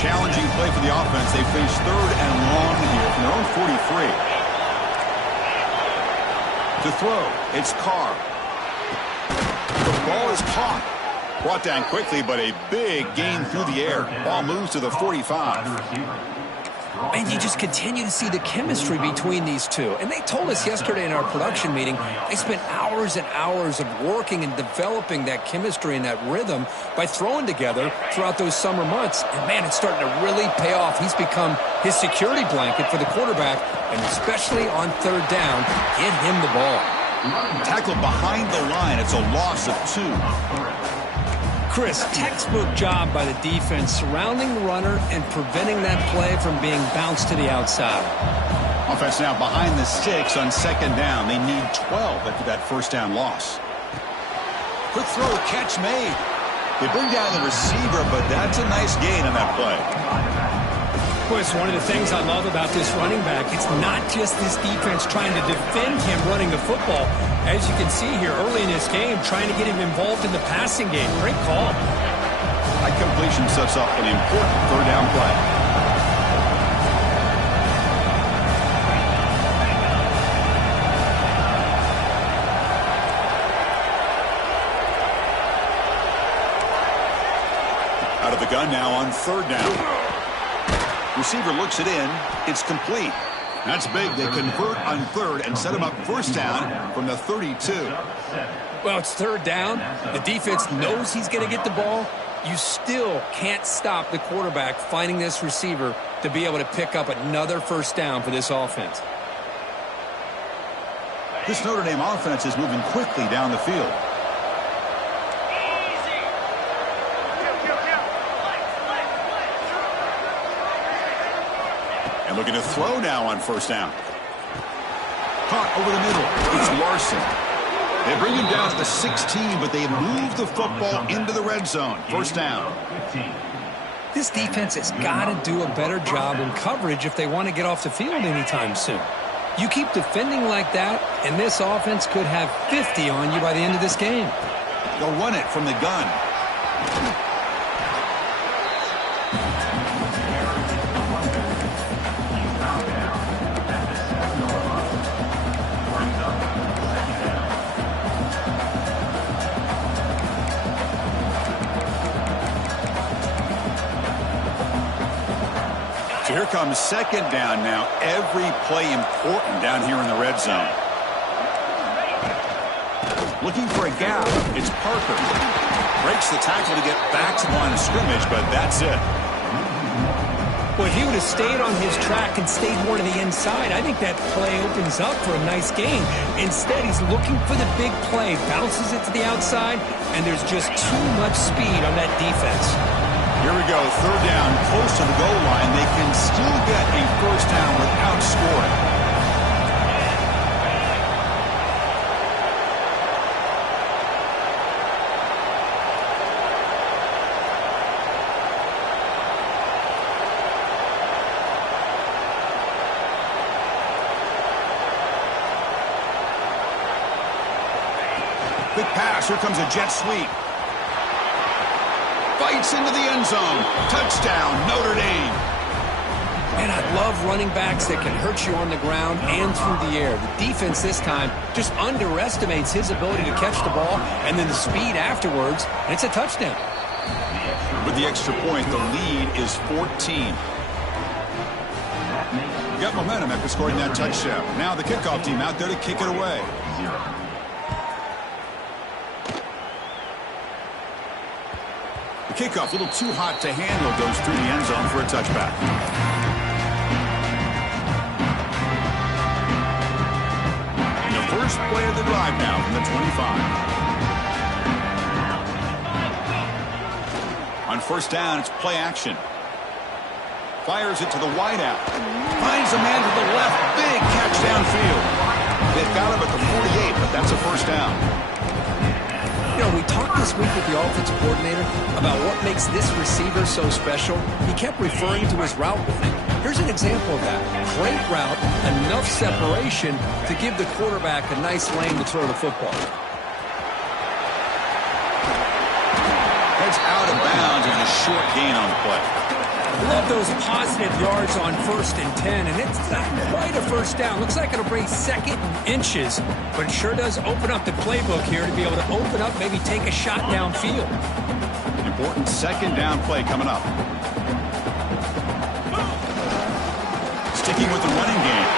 Challenging play for the offense. They face third and long here from their own 43. To throw, it's Carr. The ball is caught. Brought down quickly, but a big gain through the air. Ball moves to the 45. And you just continue to see the chemistry between these two. And they told us yesterday in our production meeting, they spent hours and hours of working and developing that chemistry and that rhythm by throwing together throughout those summer months. And, man, it's starting to really pay off. He's become his security blanket for the quarterback, and especially on third down, get him the ball. Tackled behind the line. It's a loss of 2. Chris, textbook job by the defense surrounding the runner and preventing that play from being bounced to the outside. Offense now behind the sticks on second down. They need 12 after that first down loss. Quick throw, catch made. They bring down the receiver, but that's a nice gain on that play. Chris, one of the things I love about this running back, it's not just this defense trying to defend him running the football. As you can see here early in this game, trying to get him involved in the passing game. Great call. That completion sets up an important third down play. Out of the gun now on third down. Receiver looks it in. It's complete. That's big. They convert on third and set him up first down from the 32. Well, it's third down. The defense knows he's going to get the ball. You still can't stop the quarterback finding this receiver to be able to pick up another first down for this offense. This Notre Dame offense is moving quickly down the field. And looking to throw now on first down. Caught over the middle. It's Larson. They bring him down to the 16, but they move the football into the red zone. First down. This defense has got to do a better job in coverage if they want to get off the field anytime soon. You keep defending like that, and this offense could have 50 on you by the end of this game. They'll run it from the gun. So here comes second down now. Every play important down here in the red zone. Looking for a gap. It's Parker. Breaks the tackle to get back to the line of scrimmage, but that's it. Well, if he would have stayed on his track and stayed more to the inside, I think that play opens up for a nice game. Instead, he's looking for the big play, bounces it to the outside, and there's just too much speed on that defense. Here we go, third down, close to the goal line. They can still get a first down without scoring. Quick pass, here comes a jet sweep. Fights into the end zone. Touchdown, Notre Dame. And I love running backs that can hurt you on the ground and through the air. The defense this time just underestimates his ability to catch the ball and then the speed afterwards, and it's a touchdown. With the extra point, the lead is 14. Got momentum after scoring that touchdown. Now the kickoff team out there to kick it away. The kickoff, a little too hot to handle, goes through the end zone for a touchback. The first play of the drive now from the 25. On first down, it's play action. Fires it to the wideout. Finds a man to the left. Big catch downfield. They've got him at the 48, but that's a first down. You know, we talked this week with the offensive coordinator about what makes this receiver so special. He kept referring to his route running. Here's an example of that. Great route, enough separation to give the quarterback a nice lane to throw the football. Heads out of bounds and a short gain on the play. Love those positive yards on 1st and 10, and it's not quite a first down. Looks like it'll bring 2nd and inches, but it sure does open up the playbook here to be able to open up, maybe take a shot downfield. Important 2nd down play coming up. Sticking with the running game.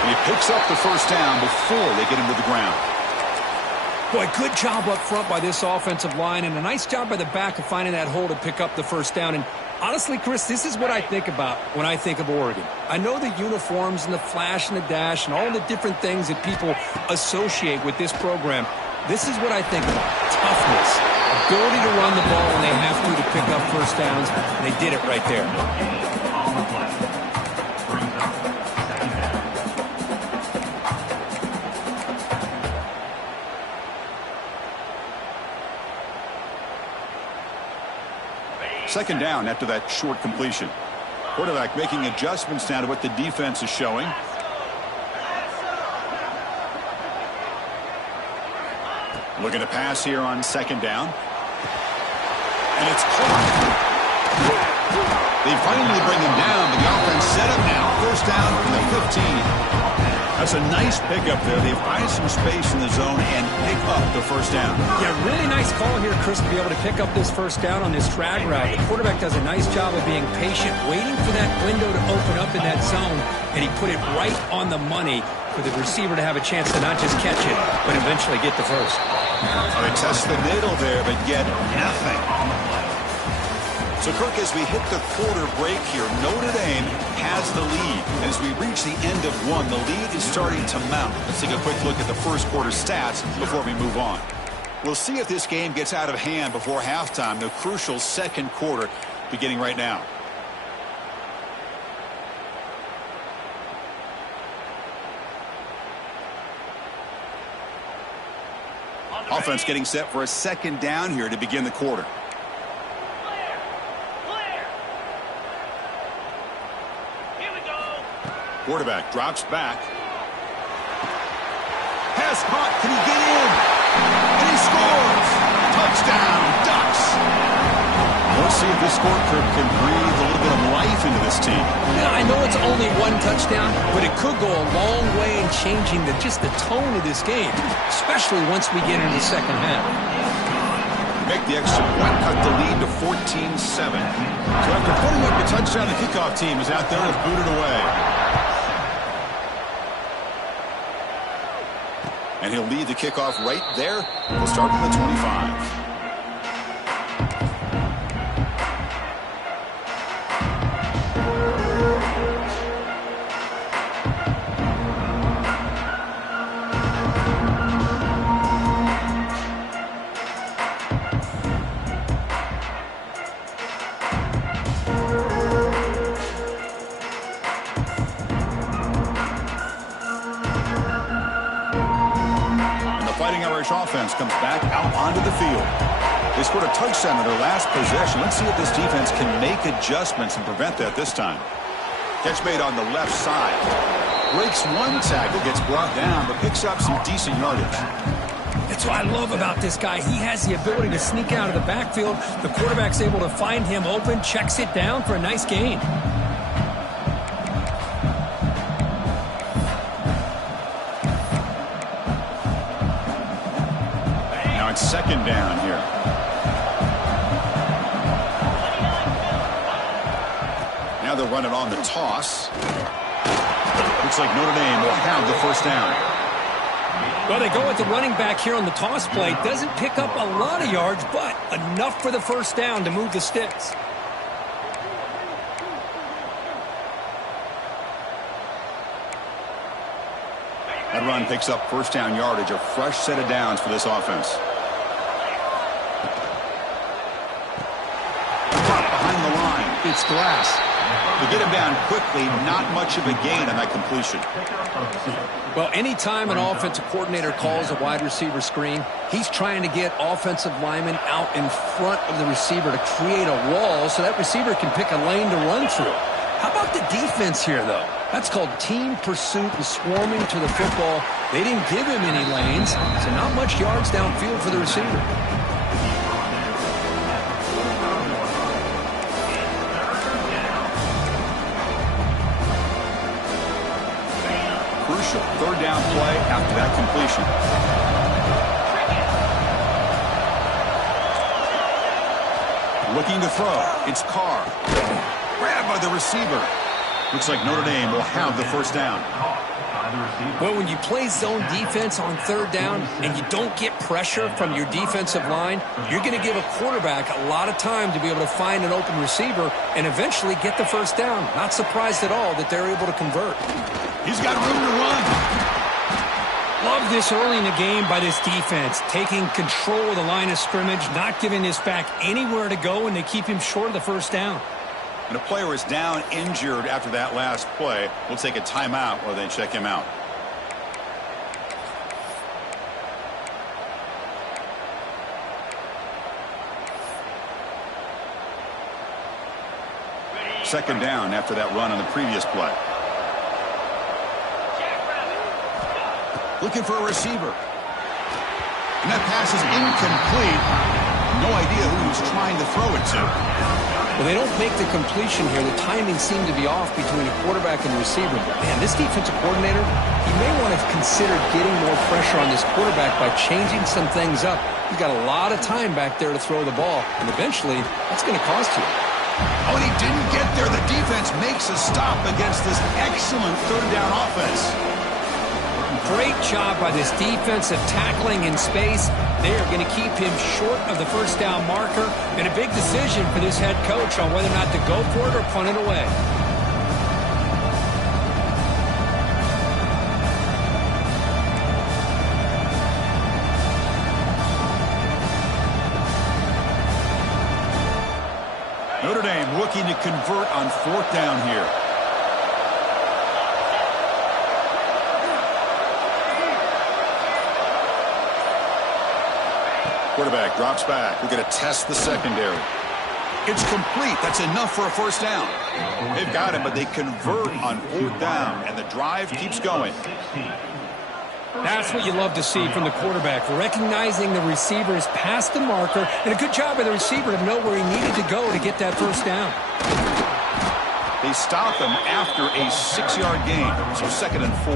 And he picks up the first down before they get him to the ground. Boy, good job up front by this offensive line, and a nice job by the back of finding that hole to pick up the first down. And honestly, Chris, this is what I think about when I think of Oregon. I know the uniforms and the flash and the dash and all the different things that people associate with this program. This is what I think about. Toughness, ability to run the ball when they have to pick up first downs, and they did it right there. Second down after that short completion. Quarterback making adjustments now to what the defense is showing. Looking to pass here on 2nd down. And it's caught. They finally bring him down, but the offense set up now. First down from the 15. That's a nice pickup there. They find some space in the zone and pick up the first down. Yeah, really nice call here, Chris, to be able to pick up this first down on this drag route. The quarterback does a nice job of being patient, waiting for that window to open up in that zone, and he put it right on the money for the receiver to have a chance to not just catch it, but eventually get the first. They test the middle there, but get nothing. So, Kirk, as we hit the quarter break here, Notre Dame has the lead. As we reach the end of one, the lead is starting to mount. Let's take a quick look at the first quarter stats before we move on. We'll see if this game gets out of hand before halftime, the crucial 2nd quarter beginning right now. Offense getting set for a 2nd down here to begin the quarter. Quarterback drops back. Pass caught. Can he get in? And he scores. Touchdown, Ducks. Let's see if this score can breathe a little bit of life into this team. Yeah, I know it's only one touchdown, but it could go a long way in changing just the tone of this game, especially once we get into the second half. Make the extra point, cut the lead to 14-7. So after putting up the touchdown, the kickoff team is out there to boot it away. And he'll lead the kickoff right there. We'll start from the 25. Offense comes back out onto the field. They scored a touchdown in their last possession. Let's see if this defense can make adjustments and prevent that this time. Catch made on the left side. Breaks one tackle, gets brought down, but picks up some decent yardage. That's what I love about this guy. He has the ability to sneak out of the backfield. The quarterback's able to find him open, checks it down for a nice gain. Second down here. Now they'll run it on the toss. Looks like Notre Dame will have the first down. Well, they go with the running back here on the toss play. Doesn't pick up a lot of yards, but enough for the first down to move the sticks. That run picks up first down yardage, a fresh set of downs for this offense. Behind the line, it's Glass. They get him down quickly, not much of a gain on that completion. Well, anytime an offensive coordinator calls a wide receiver screen, he's trying to get offensive linemen out in front of the receiver to create a wall so that receiver can pick a lane to run through. How about the defense here, though? That's called team pursuit and swarming to the football. They didn't give him any lanes, so not much yards downfield for the receiver. crucial third down play after that completion. Looking to throw. It's Carr. Grabbed by the receiver. Looks like Notre Dame will have the first down. Well, when you play zone defense on third down and you don't get pressure from your defensive line, you're going to give a quarterback a lot of time to be able to find an open receiver and eventually get the first down. Not surprised at all that they're able to convert. He's got room to run. Love this early in the game by this defense, taking control of the line of scrimmage, not giving this back anywhere to go, and they keep him short of the first down. And a player is down injured after that last play. We'll take a timeout while they check him out. Second down after that run on the previous play. Looking for a receiver. And that pass is incomplete. No idea who he was trying to throw it to. Well, they don't make the completion here. The timing seemed to be off between a quarterback and the receiver. But, man, this defensive coordinator, he may want to consider getting more pressure on this quarterback by changing some things up. He's got a lot of time back there to throw the ball, and eventually that's going to cost you. Oh, and he didn't get there. The defense makes a stop against this excellent third down offense. Great job by this defensive tackling in space. They are going to keep him short of the first down marker, and a big decision for this head coach on whether or not to go for it or punt it away. Notre Dame looking to convert on fourth down here. Quarterback drops back. We're going to test the secondary. It's complete. That's enough for a first down. They've got him, but they convert on fourth down, and the drive keeps going. That's what you love to see from the quarterback, recognizing the receiver is past the marker, and a good job by the receiver to know where he needed to go to get that first down. They stop him after a 6-yard gain, so second and 4.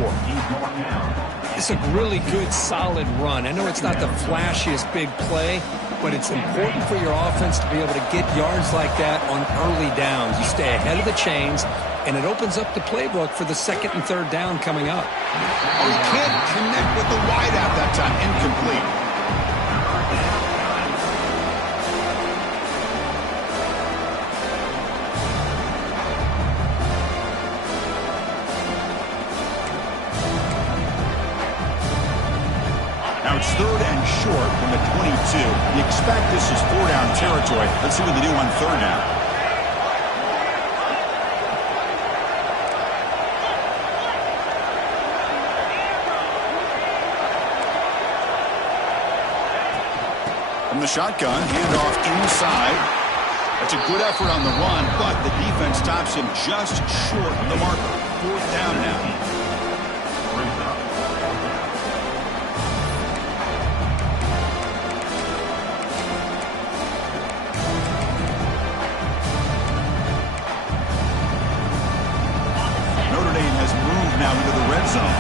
It's a really good, solid run. I know it's not the flashiest big play, but it's important for your offense to be able to get yards like that on early downs. You stay ahead of the chains, and it opens up the playbook for the second and third down coming up. Oh, he can't connect with the wideout that time. Incomplete. Now it's third and short from the 22. You expect this is four-down territory. Let's see what they do on third down. From the shotgun, handoff inside. That's a good effort on the run, but the defense stops him just short of the marker. Fourth down now. Notre Dame has moved now into the red zone.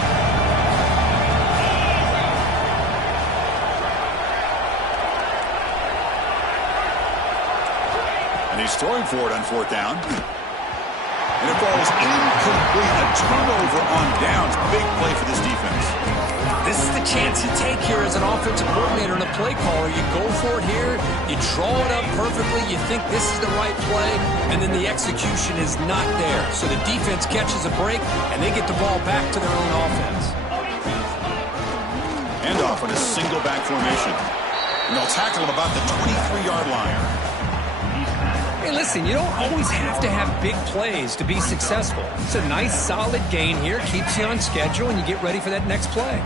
And he's throwing for it on fourth down. And it falls incomplete. A turnover on downs. Big play for this defense. This is the chance you take here as an offensive coordinator and a play caller. You go for it here. You draw it up perfectly. You think this is the right play. And then the execution is not there. So the defense catches a break, and they get the ball back to their own offense. Handoff on a single back formation. And they'll tackle him about the 23-yard line. Hey, listen, you don't always have to have big plays to be successful. It's a nice, solid gain here. Keeps you on schedule, and you get ready for that next play.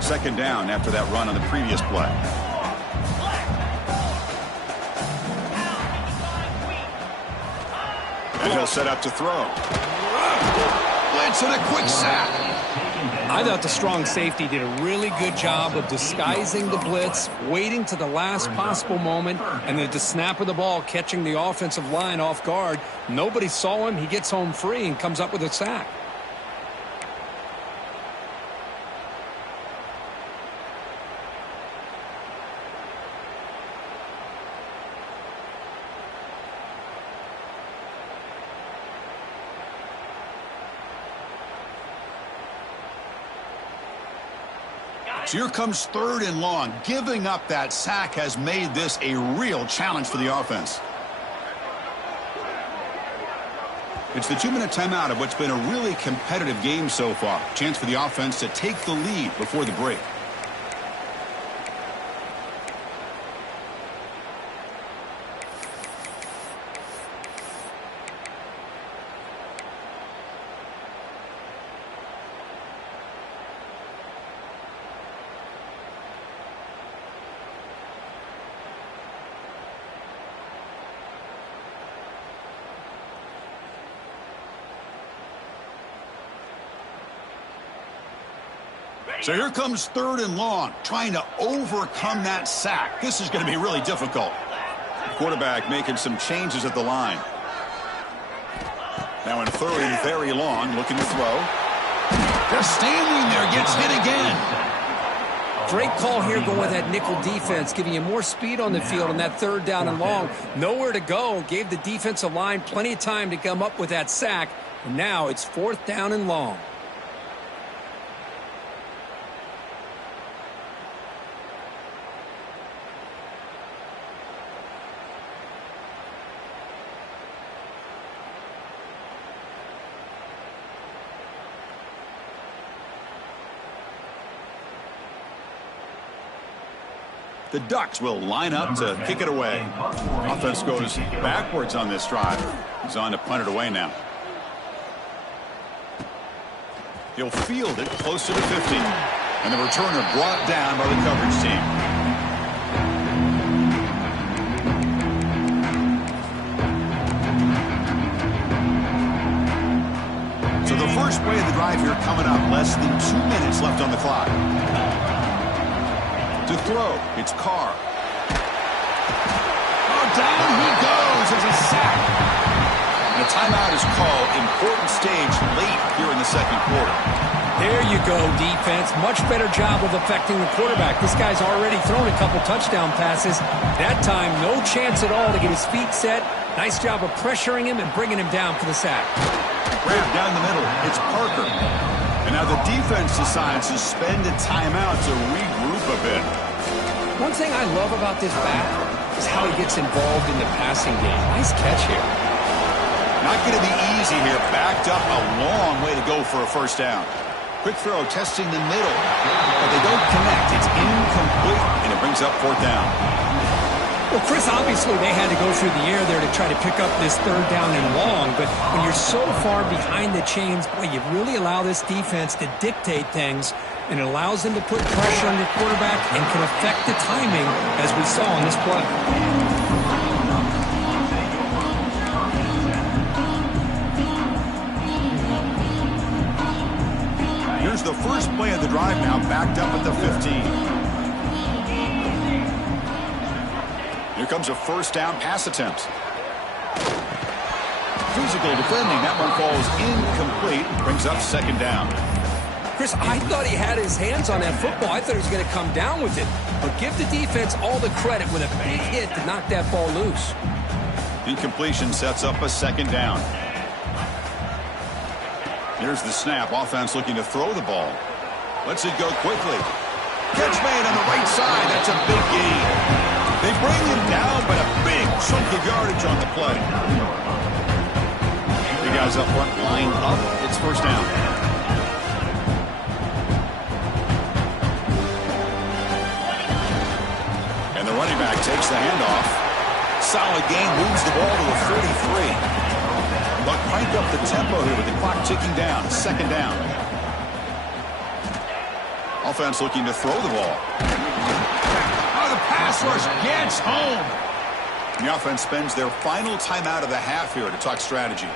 Second down after that run on the previous play. And he'll set up to throw. Blitz and a quick sack. I thought the strong safety did a really good job of disguising the blitz, waiting to the last possible moment, and then at the snap of the ball, catching the offensive line off guard. Nobody saw him. He gets home free and comes up with a sack. So here comes 3rd and long. Giving up that sack has made this a real challenge for the offense. It's the 2-minute timeout of what's been a really competitive game so far. Chance for the offense to take the lead before the break. So here comes 3rd and long, trying to overcome that sack. This is going to be really difficult. Quarterback making some changes at the line. Now in 3rd and very long, looking to throw. Just standing there, gets hit again. Great call here going with that nickel defense, giving you more speed on the field on that 3rd down and long. Nowhere to go. Gave the defensive line plenty of time to come up with that sack. And now it's 4th down and long. The Ducks will line up to kick it away. Offense goes backwards on this drive. He's on to punt it away now. He'll field it close to the 50. And the returner brought down by the coverage team. So the first play of the drive here coming up. Less than 2 minutes left on the clock. To throw, it's Carr. Oh, down he goes as a sack. And a timeout is called. Important stage late here in the 2nd quarter. There you go, defense. Much better job of affecting the quarterback. This guy's already thrown a couple touchdown passes. That time, no chance at all to get his feet set. Nice job of pressuring him and bringing him down for the sack. Grab down the middle. It's Parker. And now the defense decides to spend a timeout to regroup a bit. One thing I love about this back is how he gets involved in the passing game. Nice catch here. Not going to be easy here. Backed up a long way to go for a 1st down. Quick throw testing the middle. But they don't connect. It's incomplete, and it brings up 4th down. Well, Chris, obviously they had to go through the air there to try to pick up this 3rd down and long, but when you're so far behind the chains, boy, you really allow this defense to dictate things, and it allows them to put pressure on the quarterback and can affect the timing, as we saw on this play. Here's the first play of the drive now, backed up at the 15. Here comes a 1st down pass attempt. Physical defending. That one falls incomplete. Brings up 2nd down. Chris, I thought he had his hands on that football. I thought he was going to come down with it. But give the defense all the credit with a big hit to knock that ball loose. Incompletion sets up a 2nd down. Here's the snap. Offense looking to throw the ball. Lets it go quickly. Catch made on the right side. That's a big gain. They bring him down, but a big chunk of yardage on the play. The guys up front lined up. It's 1st down. And the running back takes the handoff. Solid gain, moves the ball to a 33. But crank up the tempo here with the clock ticking down. 2nd down. Offense looking to throw the ball. Pass rush gets home. The offense spends their final timeout of the half here to talk strategy.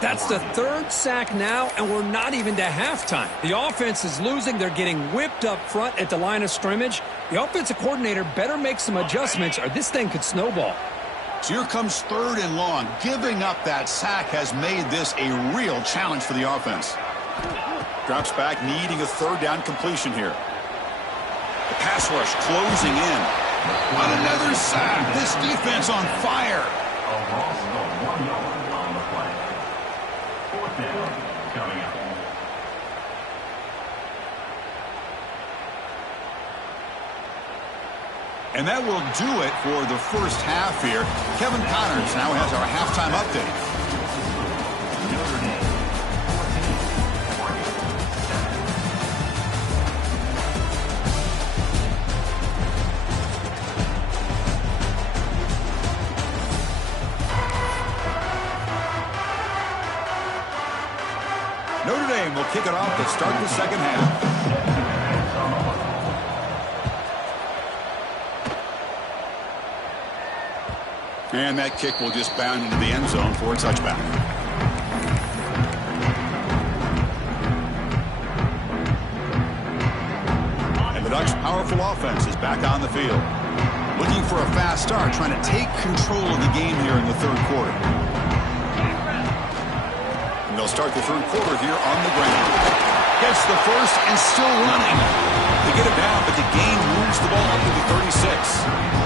That's the 3rd sack now, and we're not even to halftime. The offense is losing. They're getting whipped up front at the line of scrimmage. The offensive coordinator better make some adjustments, or this thing could snowball. So here comes 3rd and long. Giving up that sack has made this a real challenge for the offense. Drops back, needing a 3rd down completion here. The pass rush closing in. On another sack. This defense on fire. A loss of 1 yard on the play. 4th down coming up. And that will do it for the first half here. Kevin Connors now has our halftime update. Notre Dame will kick it off to start the second half. And that kick will just bound into the end zone for a touchback. And the Ducks' powerful offense is back on the field. Looking for a fast start, trying to take control of the game here in the third quarter. And they'll start the third quarter here on the ground. Gets the first and still running. They get it down, but the game moves the ball up to the 36.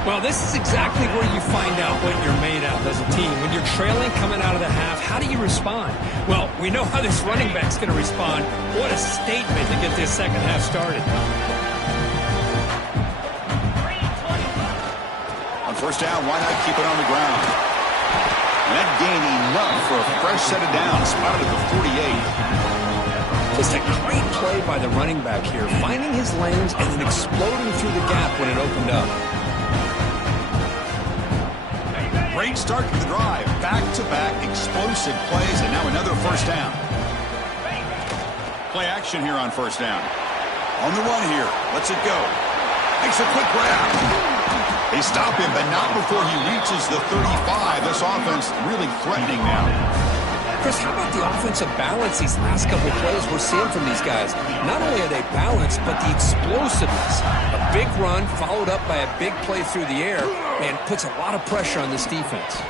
Well, this is exactly where you find out what you're made of as a team. When you're trailing coming out of the half, how do you respond? Well, we know how this running back's going to respond. What a statement to get this second half started. On first down, why not keep it on the ground? And that gain enough for a fresh set of downs, spotted at the 48. Just a great play by the running back here, finding his lanes and then exploding through the gap when it opened up. Great start to the drive. Back-to-back explosive plays, and now another first down. Play action here on first down. On the run here. Lets it go. Makes a quick grab. They stop him, but not before he reaches the 35. This offense really threatening now. Chris, how about the offensive balance these last couple plays we're seeing from these guys? Not only are they balanced, but the explosiveness. A big run followed up by a big play through the air, man, puts a lot of pressure on this defense.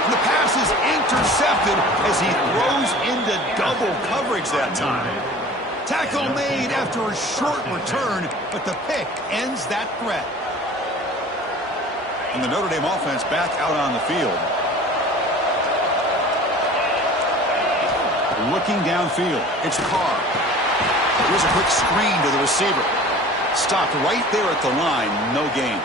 And the pass is intercepted as he throws into double coverage that time. Tackle made after a short return, but the pick ends that threat. And the Notre Dame offense back out on the field. Looking downfield, it's Carr. Here's a quick screen to the receiver. Stopped right there at the line, no gain.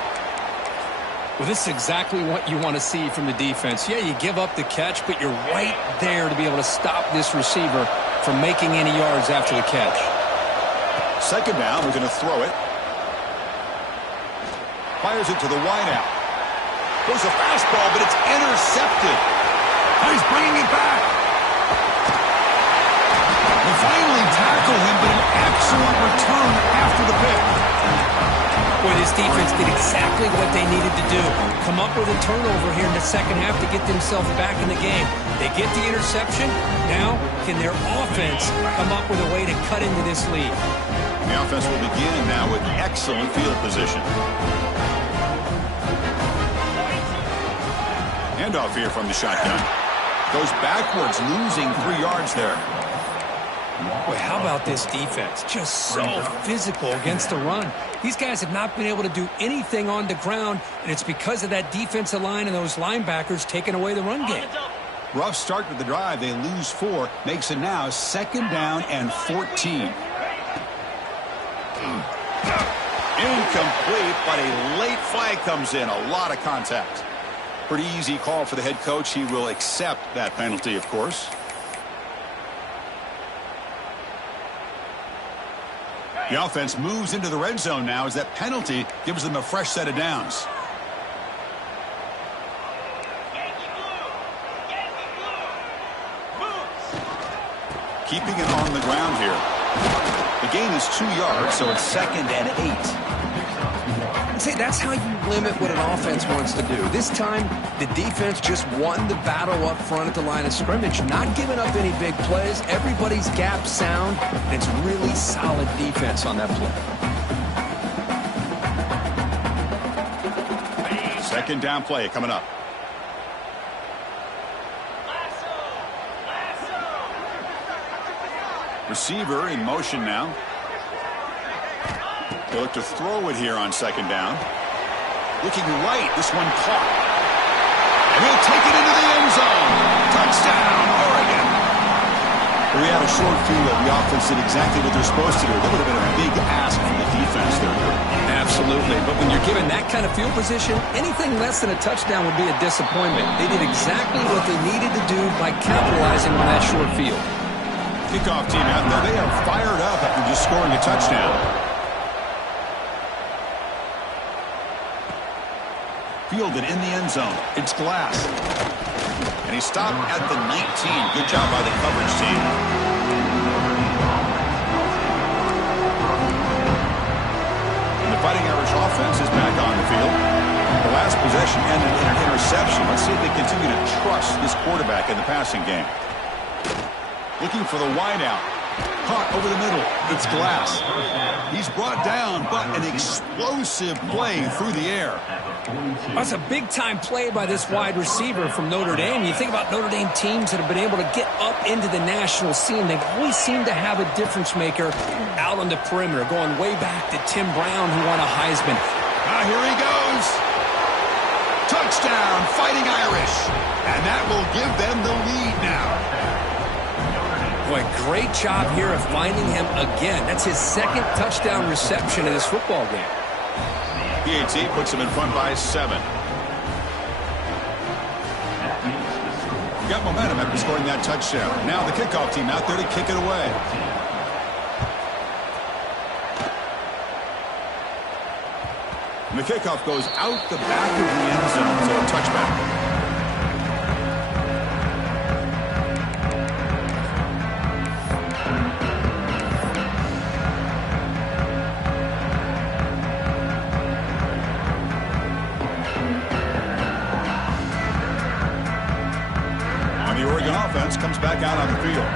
Well, this is exactly what you want to see from the defense. Yeah, you give up the catch, but you're right there to be able to stop this receiver from making any yards after the catch. Second down, we're going to throw it. Fires it to the wideout. Goes a fastball, but it's intercepted. And he's bringing it back. They finally tackle him, but an excellent return after the pick. Boy, this defense did exactly what they needed to do. Come up with a turnover here in the second half to get themselves back in the game. They get the interception. Now, can their offense come up with a way to cut into this lead? The offense will begin now with excellent field position. Handoff here from the shotgun. Goes backwards, losing 3 yards there. Boy, how about this defense? Just so physical against the run. These guys have not been able to do anything on the ground, and it's because of that defensive line and those linebackers taking away the run game. Rough start to the drive. They lose 4. Makes it now second down and 14. Incomplete, but a late flag comes in. A lot of contact. Pretty easy call for the head coach. He will accept that penalty, of course. The offense moves into the red zone now as that penalty gives them a fresh set of downs. Keeping it on the ground here. The gain is 2 yards, so it's second and 8. I'd say that's how you limit what an offense wants to do. This time, the defense just won the battle up front at the line of scrimmage, not giving up any big plays. Everybody's gap sound, and it's really solid defense on that play. Second down play coming up. Receiver in motion now. They look to throw it here on second down. Looking right, this one caught. And he'll take it into the end zone. Touchdown, Oregon. We had a short field. The offense did exactly what they're supposed to do. That would have been a big ask from the defense there. Absolutely. But when you're given that kind of field position, anything less than a touchdown would be a disappointment. They did exactly what they needed to do by capitalizing on that short field. Kickoff team out there. They are fired up after just scoring a touchdown. Fielded in the end zone. It's Glass. And he stopped at the 19. Good job by the coverage team. And the Fighting Irish offense is back on the field. The last possession ended in an interception. Let's see if they continue to trust this quarterback in the passing game. Looking for the wideout. Caught over the middle. It's Glass. He's brought down, but an explosive play through the air. That's a big-time play by this wide receiver from Notre Dame. You think about Notre Dame teams that have been able to get up into the national scene. They've always seemed to have a difference maker out on the perimeter, going way back to Tim Brown, who won a Heisman. Here he goes. Touchdown, Fighting Irish. And that will give them the lead now. Boy, great job here of finding him again. That's his second touchdown reception in this football game. PAT puts him in front by 7. Got momentum after scoring that touchdown. Now the kickoff team out there to kick it away. And the kickoff goes out the back of the end zone, so a touchback. Comes back out on the field.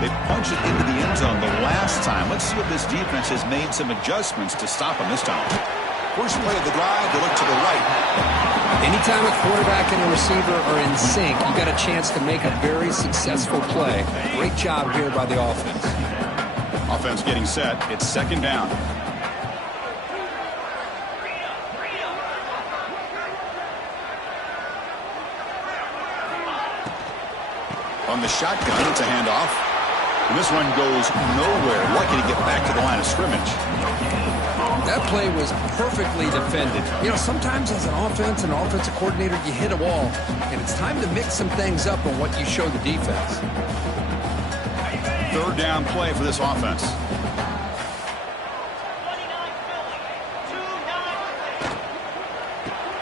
They punch it into the end zone the last time. Let's see if this defense has made some adjustments to stop them this time. First play of the drive, they look to the right. Anytime a quarterback and a receiver are in sync, you got a chance to make a very successful play. Great job here by the offense. Offense getting set. It's second down. On the shotgun, it's a handoff. And this one goes nowhere. Lucky to get back to the line of scrimmage. That play was perfectly defended. You know, sometimes as an offense and offensive coordinator, you hit a wall. And it's time to mix some things up on what you show the defense. Third down play for this offense.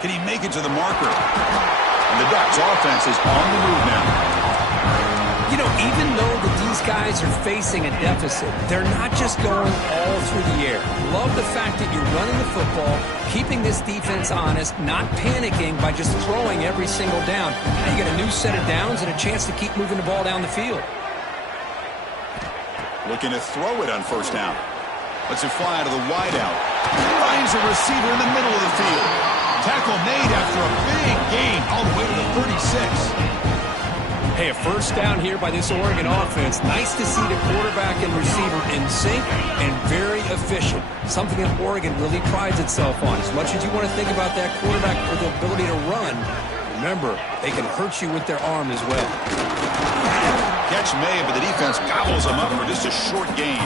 Can he make it to the marker? And the Ducks offense is on the move now. You know, even though these guys are facing a deficit, they're not just going all through the air. Love the fact that you're running the football, keeping this defense honest, not panicking by just throwing every single down. Now you get a new set of downs and a chance to keep moving the ball down the field. Looking to throw it on first down. Lets it fly to the wideout. Finds a receiver in the middle of the field. Tackle made after a big gain all the way to the 36. Hey, a first down here by this Oregon offense. Nice to see the quarterback and receiver in sync and very efficient. Something that Oregon really prides itself on. As much as you want to think about that quarterback with the ability to run, remember, they can hurt you with their arm as well. Catch made, but the defense gobbles them up for just a short gain.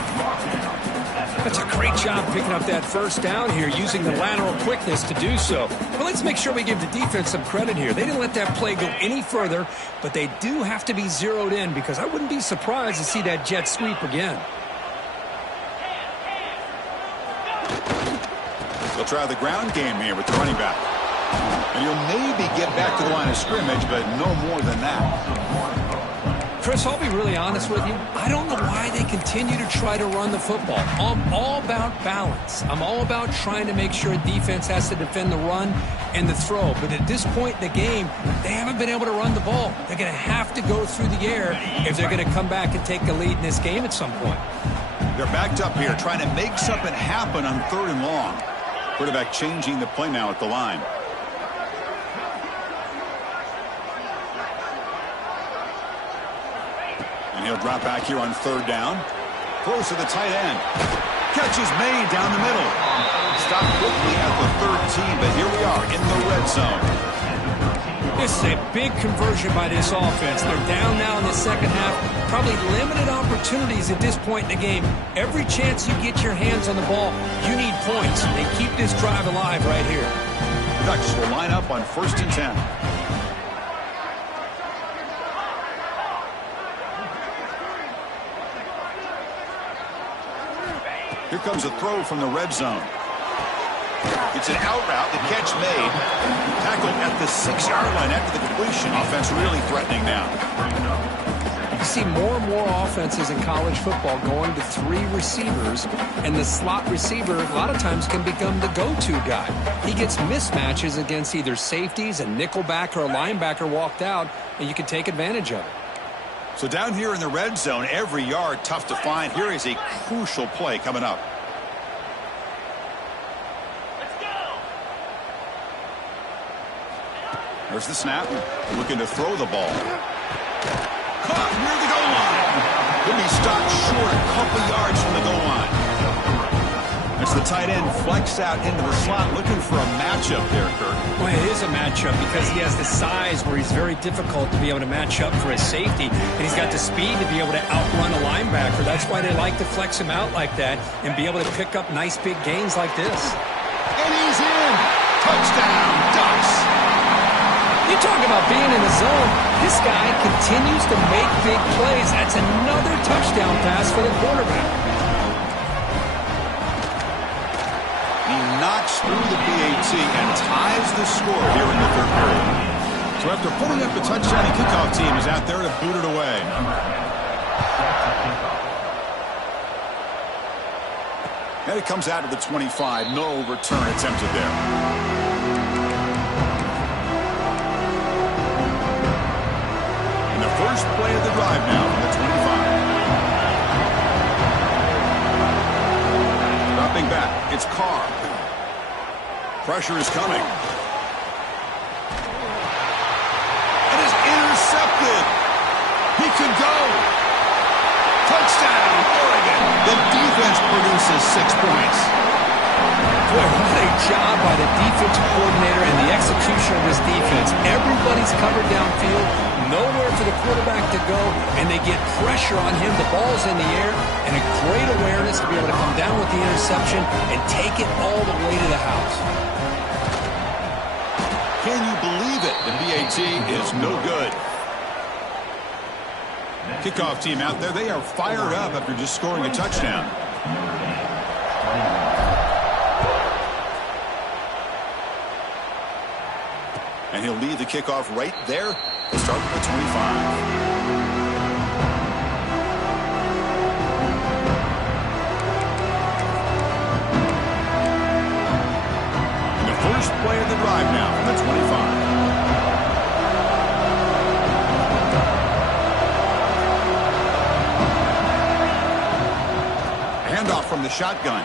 That's a great job picking up that first down here, using the lateral quickness to do so. But let's make sure we give the defense some credit here. They didn't let that play go any further, but they do have to be zeroed in because I wouldn't be surprised to see that jet sweep again. They'll try the ground game here with the running back. And he'll maybe get back to the line of scrimmage, but no more than that. Chris, I'll be really honest with you. I don't know why they continue to try to run the football. I'm all about balance. I'm all about trying to make sure defense has to defend the run and the throw. But at this point in the game, they haven't been able to run the ball. They're going to have to go through the air if they're going to come back and take a lead in this game at some point. They're backed up here, trying to make something happen on 3rd and long. Quarterback changing the play now at the line. And he'll drop back here on 3rd down. Close to the tight end. Catch is made down the middle. Stopped quickly at the 13, but here we are in the red zone. This is a big conversion by this offense. They're down now in the second half. Probably limited opportunities at this point in the game. Every chance you get your hands on the ball, you need points. They keep this drive alive right here. Ducks will line up on 1st and 10. Here comes a throw from the red zone. It's an out route. The catch made. Tackled at the 6-yard line after the completion. Offense really threatening now. You see more and more offenses in college football going to 3 receivers, and the slot receiver a lot of times can become the go-to guy. He gets mismatches against either safeties, a nickelback, or a linebacker walked out, and you can take advantage of it. So down here in the red zone, every yard tough to find. Here is a crucial play coming up. There's the snap. Looking to throw the ball. Caught near the goal line. Could be stopped short a couple yards from the goal line. As the tight end flex out into the slot, looking for a matchup there, Kirk. Well, it is a matchup because he has the size where he's very difficult to be able to match up for his safety, and he's got the speed to be able to outrun a linebacker. That's why they like to flex him out like that and be able to pick up nice big gains like this. And he's in. Touchdown, Ducks. You talk about being in the zone. This guy continues to make big plays. That's another touchdown pass for the quarterback. He knocks through the PAT and ties the score here in the 3rd period. So after putting up the touchdown, the kickoff team is out there to boot it away. And it comes out to the 25. No return attempted there. First play of the drive now from the 25. Dropping back, it's Carr. Pressure is coming. It is intercepted. He could go. Touchdown, Oregon. The defense produces 6 points. Boy, what a job by the defensive coordinator and the execution of this defense. Everybody's covered downfield, nowhere for the quarterback to go, and they get pressure on him. The ball's in the air, and a great awareness to be able to come down with the interception and take it all the way to the house. Can you believe it? The PAT is no good. Kickoff team out there, they are fired up after just scoring a touchdown. And he'll lead the kickoff right there. We'll start with the 25. And the first play of the drive now from the 25. Handoff from the shotgun.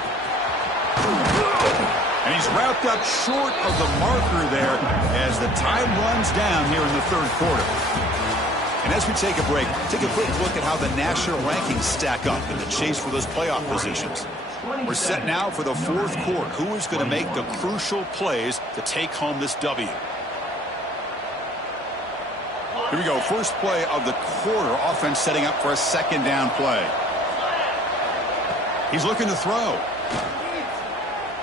And he's wrapped up short of the marker there as the time runs down here in the 3rd quarter. And as we take a break, take a quick look at how the national rankings stack up in the chase for those playoff positions. We're set now for the 4th quarter. Who is going to make the crucial plays to take home this W? Here we go. First play of the quarter. Offense setting up for a 2nd down play. He's looking to throw.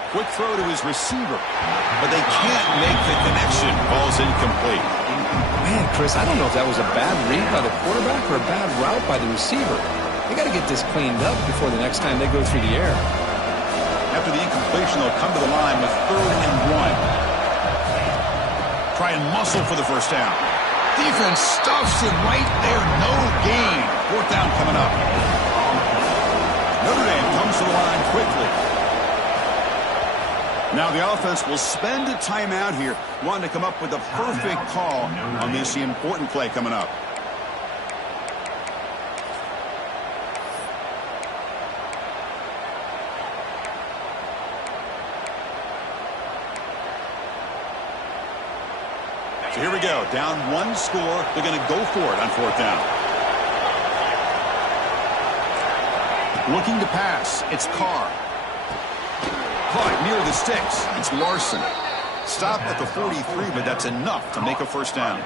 Quick throw to his receiver, but they can't make the connection. Ball's incomplete. Man, Chris, I don't know if that was a bad read by the quarterback or a bad route by the receiver. They got to get this cleaned up before the next time they go through the air. After the incompletion, they'll come to the line with 3rd and 1. Try and muscle for the first down. Defense stuffs him right there. No gain. 4th down coming up. Notre Dame comes to the line quickly. Now the offense will spend a timeout here, wanting to come up with the perfect call on this important play coming up. So here we go. Down 1 score. They're going to go for it on 4th down. Looking to pass. It's Carr. Caught near the sticks. It's Larson. Stop at the 43, but that's enough to make a first down.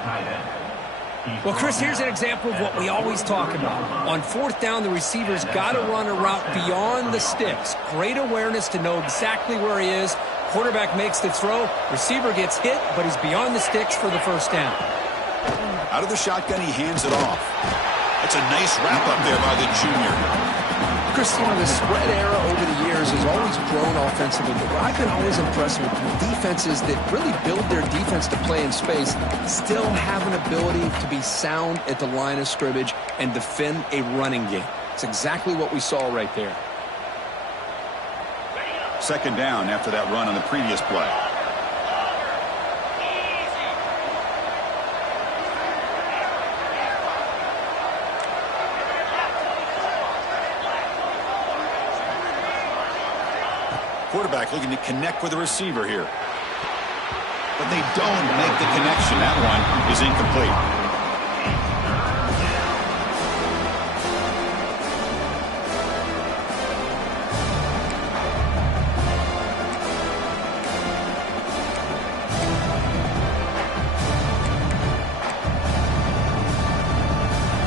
Well, Chris, here's an example of what we always talk about. On fourth down, the receiver's got to run a route beyond the sticks. Great awareness to know exactly where he is. Quarterback makes the throw. Receiver gets hit, but he's beyond the sticks for the first down. Out of the shotgun, he hands it off. That's a nice wrap up there by the junior. Chris, you know, the spread era over the years has always grown offensively, but what I've been always impressed with defenses that really build their defense to play in space still have an ability to be sound at the line of scrimmage and defend a running game. It's exactly what we saw right there. Second down after that run on the previous play. Quarterback looking to connect with the receiver here. But they don't make the connection. That one is incomplete.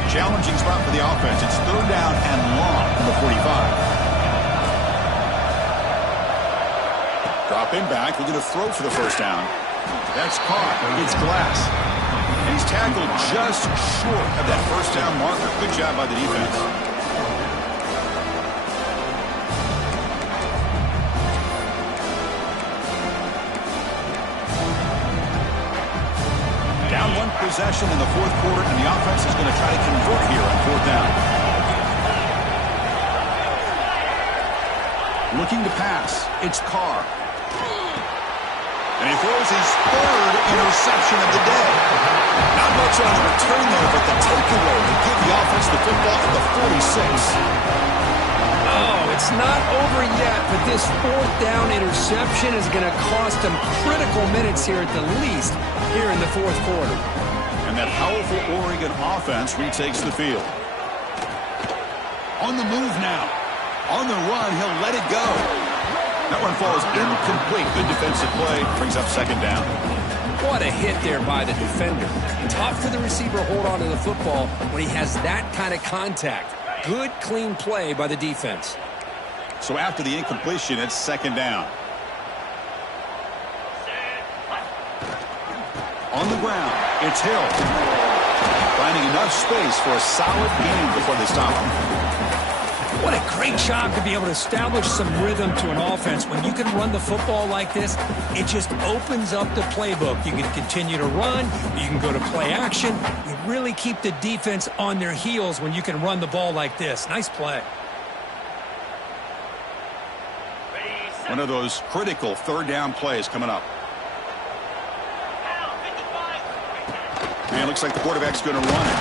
Challenging spot for the offense. It's third down and long from the 45. Dropping back, looking to throw for the first down. That's caught. It's Glass. And he's tackled just short of that first down marker. Good job by the defense. Down one possession in the fourth quarter, and the offense is going to try to convert here on fourth down. Looking to pass. It's Carr. And he throws his third interception of the day. Not much on the return there, but the takeaway to give the offense the football at the 46. Oh, it's not over yet, but this fourth down interception is going to cost them critical minutes here at the least here in the fourth quarter. And that powerful Oregon offense retakes the field. On the move now. On the run, he'll let it go. That one falls incomplete. Good defensive play. Brings up second down. What a hit there by the defender. Tough for the receiver to hold on to the football when he has that kind of contact. Good, clean play by the defense. So after the incompletion, it's second down. On the ground, it's Hill. Finding enough space for a solid gain before they stop him. What a great job to be able to establish some rhythm to an offense. When you can run the football like this, it just opens up the playbook. You can continue to run. You can go to play action. You really keep the defense on their heels when you can run the ball like this. Nice play. One of those critical third down plays coming up. And it looks like the quarterback's going to run it.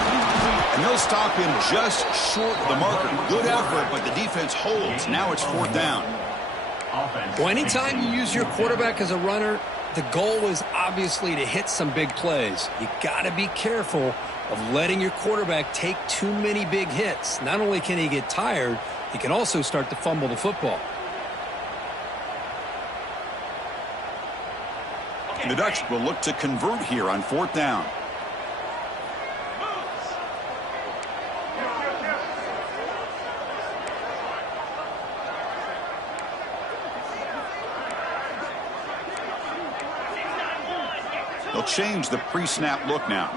And they'll stop him just short of the marker. Good effort, but the defense holds. Now it's fourth down. Well, anytime you use your quarterback as a runner, the goal is obviously to hit some big plays. You got to be careful of letting your quarterback take too many big hits. Not only can he get tired, he can also start to fumble the football. The Ducks will look to convert here on fourth down. They'll change the pre-snap look now.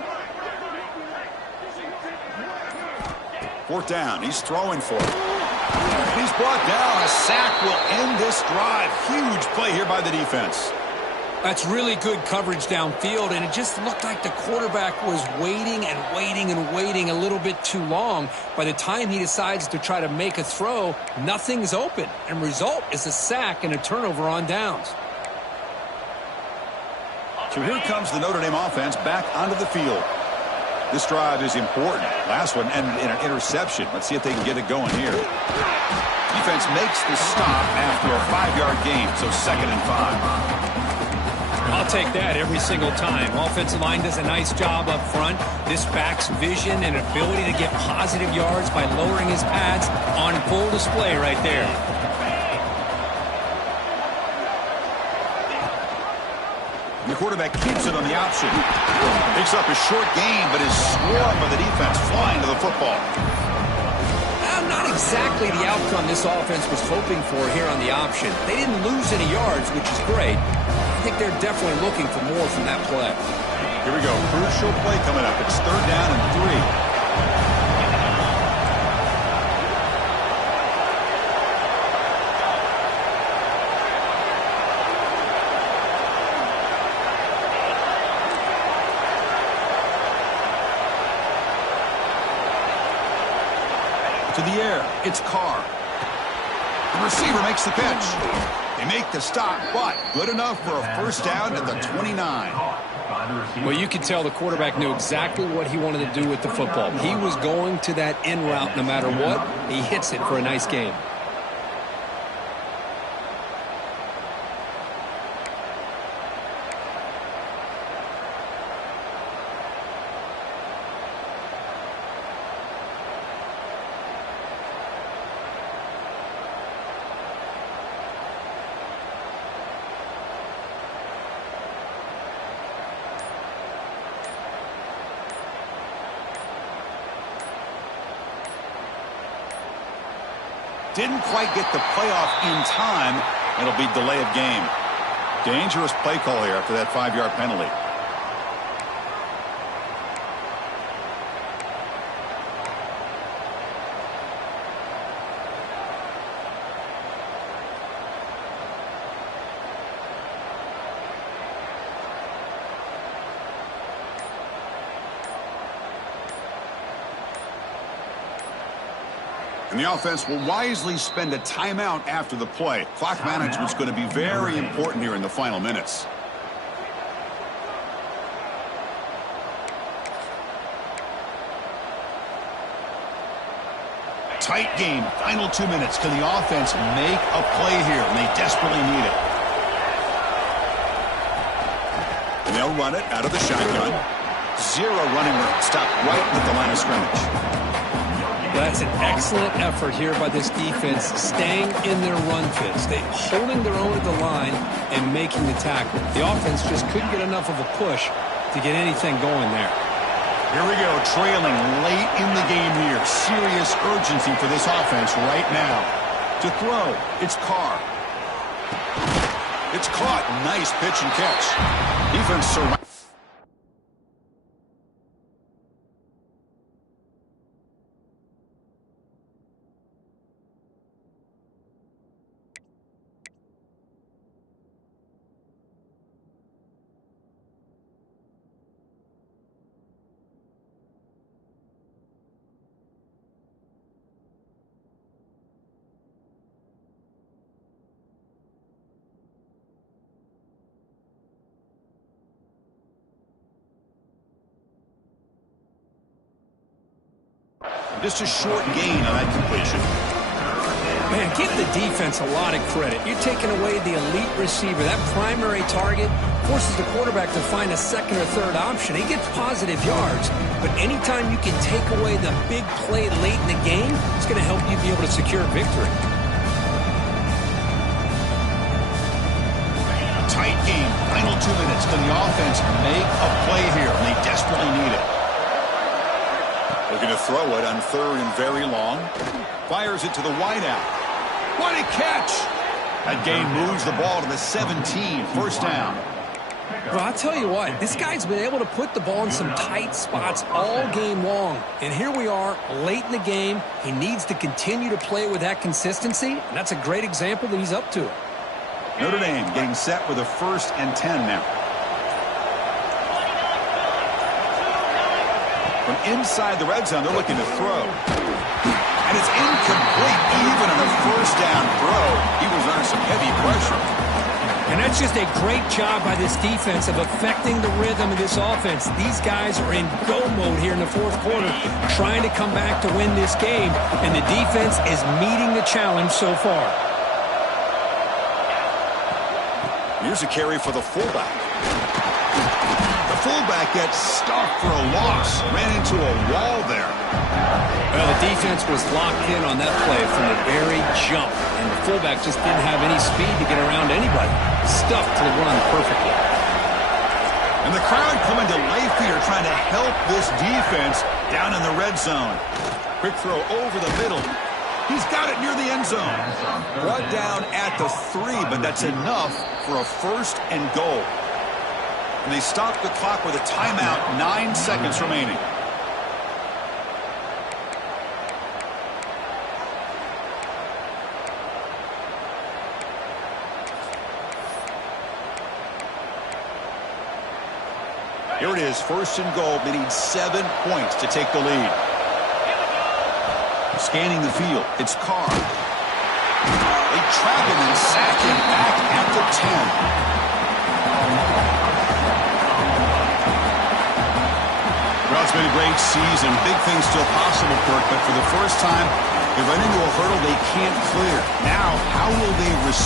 Fourth down. He's throwing for it. And he's brought down. A sack will end this drive. Huge play here by the defense. That's really good coverage downfield, and it just looked like the quarterback was waiting and waiting and waiting a little bit too long. By the time he decides to try to make a throw, nothing's open, and result is a sack and a turnover on downs. So here comes the Notre Dame offense back onto the field. This drive is important. Last one ended in an interception. Let's see if they can get it going here. Defense makes the stop after a 5-yard gain, so 2nd and 5. I'll take that every single time. Offensive line does a nice job up front. This back's vision and ability to get positive yards by lowering his pads on full display right there. The quarterback keeps it on the option. Picks up a short gain, but is swarmed by the defense flying to the football. Not exactly the outcome this offense was hoping for here on the option. They didn't lose any yards, which is great. I think they're definitely looking for more from that play. Here we go. Crucial play coming up. It's 3rd down and 3. To the air, it's Carr. The receiver makes the catch. They make the stop, but good enough for a 1st down at the 29. Well, you could tell the quarterback knew exactly what he wanted to do with the football. He was going to that in route no matter what. He hits it for a nice gain. Didn't quite get the playoff in time. It'll be delay of game. Dangerous play call here after that 5-yard penalty. And the offense will wisely spend a timeout after the play. Clock management's going to be very important here in the final minutes. Tight game. Final 2 minutes. Can the offense make a play here? And they desperately need it. And they'll run it out of the shotgun. 0 running room. Stop right at the line of scrimmage. That's an excellent effort here by this defense, staying in their run fits. They holding their own at the line and making the tackle. The offense just couldn't get enough of a push to get anything going there. Here we go, trailing late in the game here. Serious urgency for this offense right now. To throw, it's Carr. It's caught. Nice pitch and catch. Defense surrounds. Just a short gain on that completion. Man, give the defense a lot of credit. You're taking away the elite receiver. That primary target forces the quarterback to find a 2nd or 3rd option. He gets positive yards, but anytime you can take away the big play late in the game, it's going to help you be able to secure victory. Tight game. Final 2 minutes. Can the offense make a play here? And they desperately need it. They're going to throw it on 3rd and very long. Fires it to the wideout. What a catch! That gain moves the ball to the 17. 1st down. Well, I'll tell you what, this guy's been able to put the ball in some tight spots all game long. And here we are, late in the game. He needs to continue to play with that consistency, and that's a great example that he's up to it. Notre Dame getting set with a 1st and 10 now. From inside the red zone, they're looking to throw. And it's incomplete. Even on a 1st down throw, he was under some heavy pressure. And that's just a great job by this defense of affecting the rhythm of this offense. These guys are in go mode here in the 4th quarter, trying to come back to win this game. And the defense is meeting the challenge so far. Here's a carry for the fullback. The fullback gets stuffed for a loss. Ran into a wall there. Well, the defense was locked in on that play from the very jump. And the fullback just didn't have any speed to get around anybody. Stuffed to the run perfectly. And the crowd coming to life here, trying to help this defense down in the red zone. Quick throw over the middle. He's got it near the end zone. Brought down at the 3, but that's enough for a first and goal. And they stop the clock with a timeout, 9 seconds remaining. Here it is, first and goal. They need 7 points to take the lead. Scanning the field, it's Carr. They trap him and sack him back at the 10. Well, it's been a great season. Big things still possible, Kirk, but for the first time, they run into a hurdle they can't clear. Now, how will they respond?